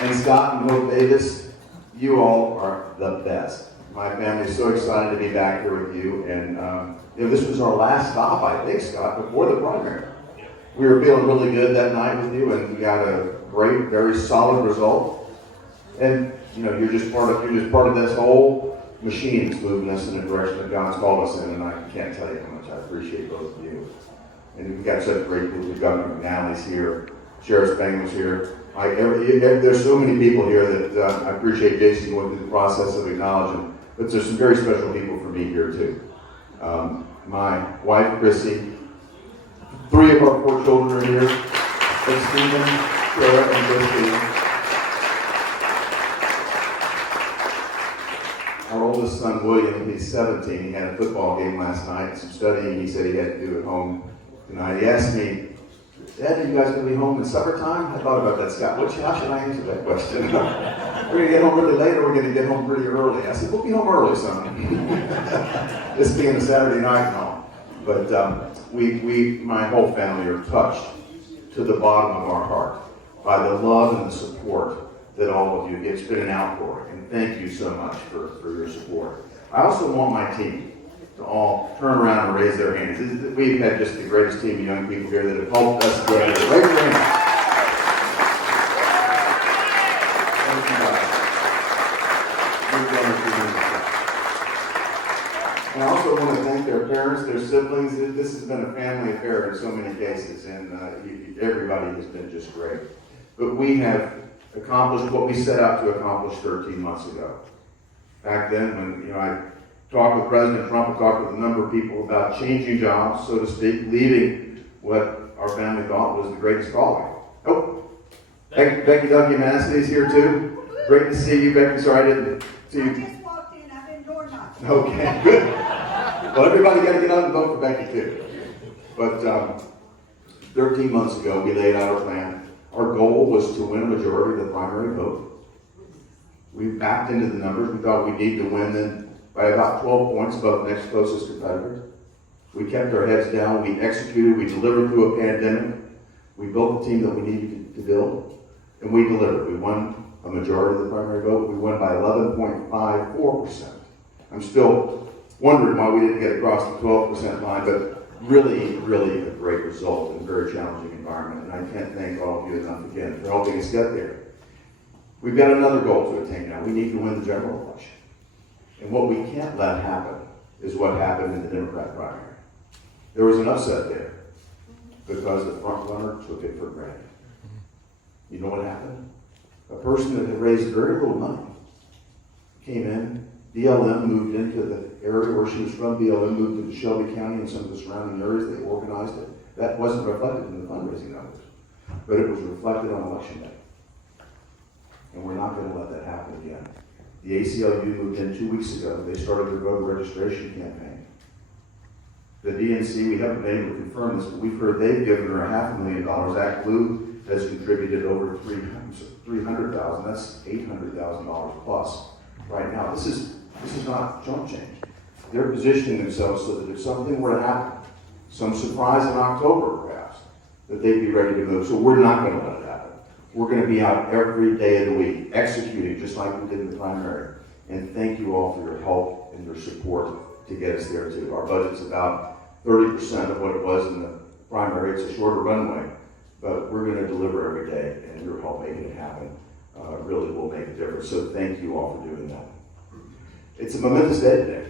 And Scott and Hope Davis, you all are the best. My family is so excited to be back here with you. And this was our last stop, I think, Scott, before the primary. We were feeling really good that night with you, and we got a great, very solid result. And you're just part of this whole machine that's moving us in the direction that God's called us in. And I can't tell you how much I appreciate both of you. And we've got such a great group. Governor McNally's here, Sheriff Spangler's here. There's so many people here that I appreciate Jason going through the process of acknowledging. But there's some very special people for me here too. My wife, Chrissy. 3 of our 4 children are here. And Stephen, Sarah, and Christy. Our oldest son, William, he's 17. He had a football game last night, some studying he said he had to do at home tonight. He asked me, Dad, are you guys going to be home in summertime? I thought about that, Scott. How should I answer that question? We're going to get home really late, or we're going to get home pretty early? I said, we'll be home early, son. This being a Saturday night and all. But my whole family are touched to the bottom of our heart by the love and the support that all of you give. It's been an outpouring, and thank you so much for your support. I also want my team to all turn around and raise their hands. We've had just the greatest team of young people here that have helped us get here. Raise your hands. And I also want to thank their parents, their siblings. This has been a family affair in so many cases, and everybody has been just great. But we have accomplished what we set out to accomplish 13 months ago. Back then, when I talked with President Trump, I talked with a number of people about changing jobs, so to speak, leaving what our family thought was the greatest calling. Oh, Becky Doug-Yamasity is here too. Great to see you, Becky. Sorry I didn't see you. I just walked in. I've been door knocking. Okay, good. Well, everybody got to get out and vote for Becky too. But 13 months ago, we laid out our plan. Our goal was to win a majority of the primary vote. We backed into the numbers. We thought we'd need to win then by about 12 points above the next closest competitor. We kept our heads down. We executed. We delivered through a pandemic. We built the team that we needed to build, and we delivered. We won a majority of the primary vote. We won by 11.54%. I'm still wondering why we didn't get across the 12% line, but really, really a great result in a very challenging environment. And I can't thank all of you enough again for helping us get there. We've got another goal to attain now. We need to win the general election. And what we can't let happen is what happened in the Democrat primary. There was an upset there because the front runner took it for granted. You know what happened? A person that had raised very little money came in. BLM moved into the area where she was from. BLM moved into Shelby County and some of the surrounding areas. They organized it. That wasn't reflected in the fundraising numbers, but it was reflected on election day. And we're not going to let that happen again. The ACLU moved in 2 weeks ago. They started their voter registration campaign. The DNC, we haven't been able to confirm this, but we've heard they've given her $500,000. Act Blue has contributed over $300,000. That's $800,000 plus right now. This is not chump change. They're positioning themselves so that if something were to happen, some surprise in October perhaps, that they'd be ready to move. So we're not going to let it happen. We're going to be out every day of the week, executing just like we did in the primary. And thank you all for your help and your support to get us there too. Our budget's about 30% of what it was in the primary. It's a shorter runway, but we're going to deliver every day, and your help making it happen really will make a difference. So thank you all for doing that. It's a momentous day today.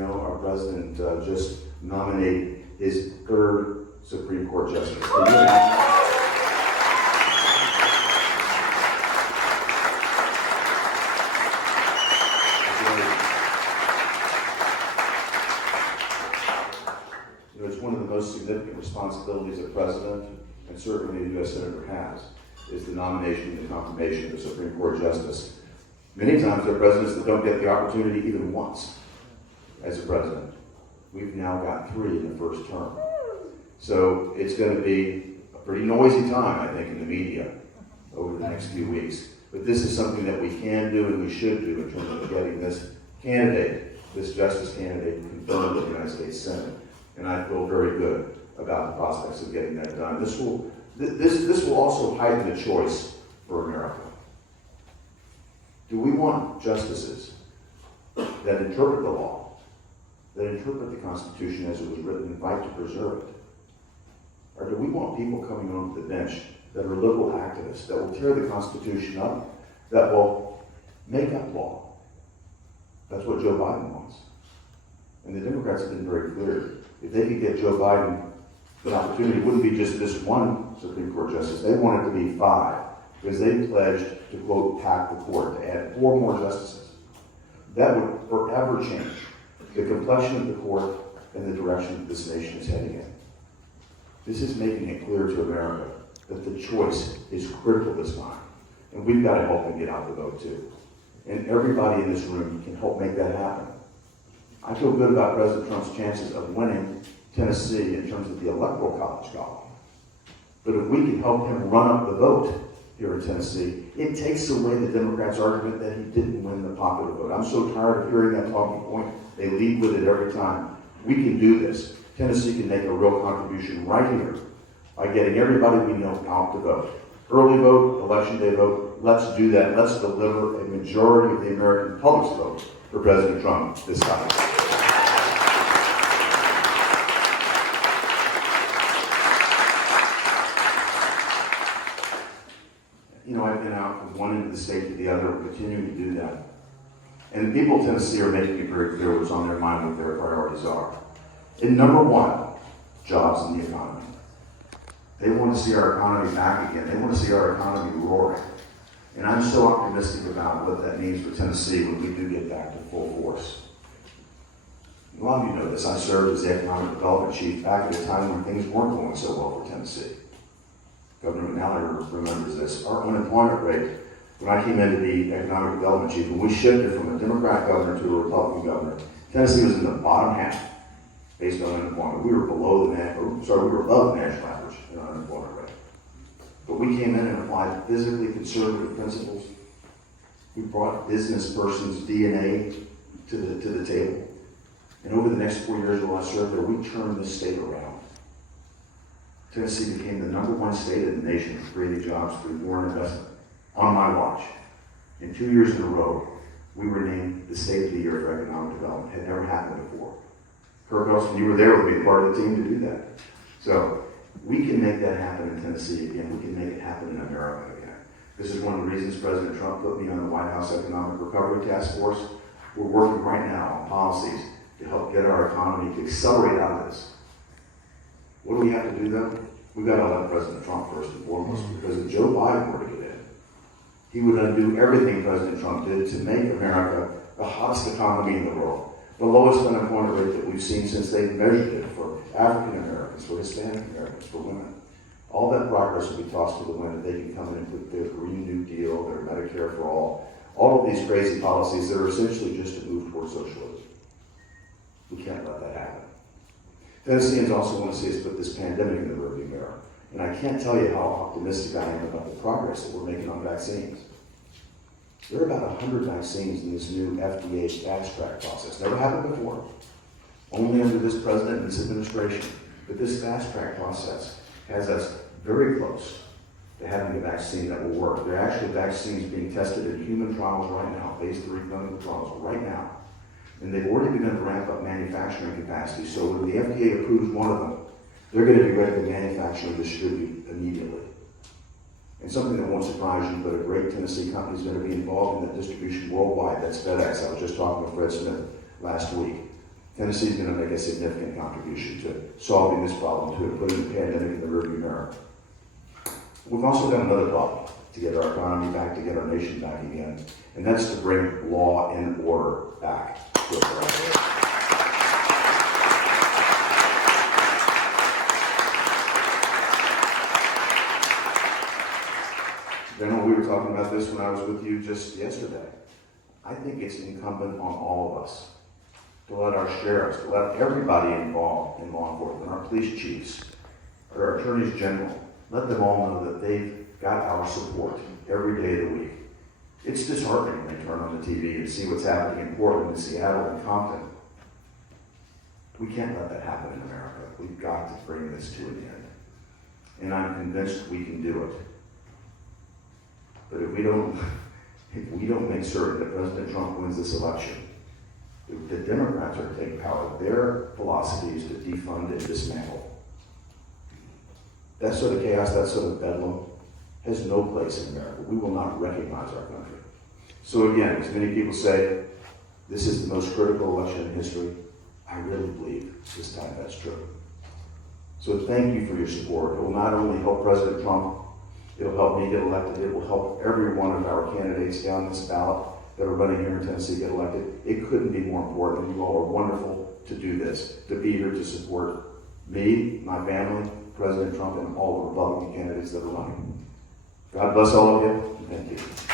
Our president just nominated his 3rd Supreme Court justice. It's one of the most significant responsibilities a president, and certainly a U.S. Senator has, is the nomination and confirmation of a Supreme Court justice. Many times there are presidents that don't get the opportunity even once as a president. We've now got 3 in the first term. So it's going to be a pretty noisy time, I think, in the media over the next few weeks. But this is something that we can do and we should do in terms of getting this candidate, this justice candidate, confirmed in the United States Senate. And I feel very good about the prospects of getting that done. This will also heighten the choice for America. Do we want justices that interpret the law, that interpret the Constitution as it was written and fight to preserve it? Or do we want people coming onto the bench that are liberal activists, that will tear the Constitution up, that will make up law? That's what Joe Biden wants. And the Democrats have been very clear. If they could get Joe Biden the opportunity, it wouldn't be just this one Supreme Court justice. They want it to be 5, because they pledged to, quote, pack the court, to add 4 more justices. That would forever change the complexion of the court and the direction that this nation is heading in. This is making it clear to America that the choice is critical this time. And we've got to help them get out the vote too. And everybody in this room can help make that happen. I feel good about President Trump's chances of winning Tennessee in terms of the Electoral College column. But if we can help him run up the vote here in Tennessee, it takes away the Democrats' argument that he didn't win the popular vote. I'm so tired of hearing that talking point. They lead with it every time. We can do this. Tennessee can make a real contribution right here by getting everybody we know out to vote. Early vote, election day vote, let's do that. Let's deliver a majority of the American public's vote for President Trump this time. You know, I've been out from one end of the state to the other, we're continuing to do that. And the people of Tennessee are making it very clear what's on their mind, what their priorities are. And number 1, jobs and the economy. They want to see our economy back again. They want to see our economy roaring. And I'm so optimistic about what that means for Tennessee when we do get back to full force. A lot of you know this. I served as the economic development chief back at a time when things weren't going so well for Tennessee. Governor McNally remembers this. Our unemployment rate, when I came in to be economic development chief, when we shifted from a Democrat governor to a Republican governor, Tennessee was in the bottom half based on unemployment. We were we were above the national average in our unemployment rate. But we came in and applied physically conservative principles. We brought business person's DNA to the table. And over the next 4 years while I served there, we turned this state around. Tennessee became the number 1 state in the nation for creating jobs through foreign investment on my watch. In 2 years in a row, we were named the State of the Year for Economic Development. It had never happened before. Kirk Elson, you were there with me, part of the team to do that. So we can make that happen in Tennessee again. We can make it happen in America again. This is one of the reasons President Trump put me on the White House Economic Recovery Task Force. We're working right now on policies to help get our economy to accelerate out of this. What do we have to do though? We've got to elect President Trump first and foremost, because if Joe Biden were to get in, he would undo everything President Trump did to make America the hottest economy in the world. The lowest unemployment rate that we've seen since they measured it for African Americans, for Hispanic Americans, for women. All that progress will be tossed to the wind if they can come in and put their Green New Deal, their Medicare for all of these crazy policies that are essentially just a move towards socialism. We can't let that happen. Tennesseans also want to see us put this pandemic in the rearview mirror. And I can't tell you how optimistic I am about the progress that we're making on vaccines. There are about 100 vaccines in this new FDA fast track process. Never happened before. Only under this president and this administration. But this fast track process has us very close to having a vaccine that will work. There are actually vaccines being tested in human trials right now, phase 3 clinical trials right now. And they've already begun to ramp up manufacturing capacity. So when the FDA approves one of them, they're going to be ready to manufacture and distribute immediately. And something that won't surprise you, but a great Tennessee company is going to be involved in that distribution worldwide. That's FedEx. I was just talking with Fred Smith last week. Tennessee is going to make a significant contribution to solving this problem, to putting the pandemic in the rearview mirror. We've also got another problem to get our economy back, to get our nation back again, and that's to bring law and order back to America. General, we were talking about this when I was with you just yesterday. I think it's incumbent on all of us to let our sheriffs, to let everybody involved in law enforcement, our police chiefs, our attorneys general, let them all know that they've got our support every day of the week. It's disheartening when they turn on the TV and see what's happening in Portland and Seattle and Compton. We can't let that happen in America. We've got to bring this to an end. And I'm convinced we can do it. But if we don't if we don't make certain that President Trump wins this election, the Democrats are taking power. Their philosophy is to defund and dismantle. That sort of chaos, that sort of bedlam, has no place in America. We will not recognize our country. So again, as many people say, this is the most critical election in history. I really believe this time that's true. So thank you for your support. It will not only help President Trump, it'll help me get elected. It will help every one of our candidates down this ballot that are running here in Tennessee get elected. It couldn't be more important. You all are wonderful to do this, to be here to support me, my family, President Trump, and all the Republican candidates that are running. God bless all of you, and thank you.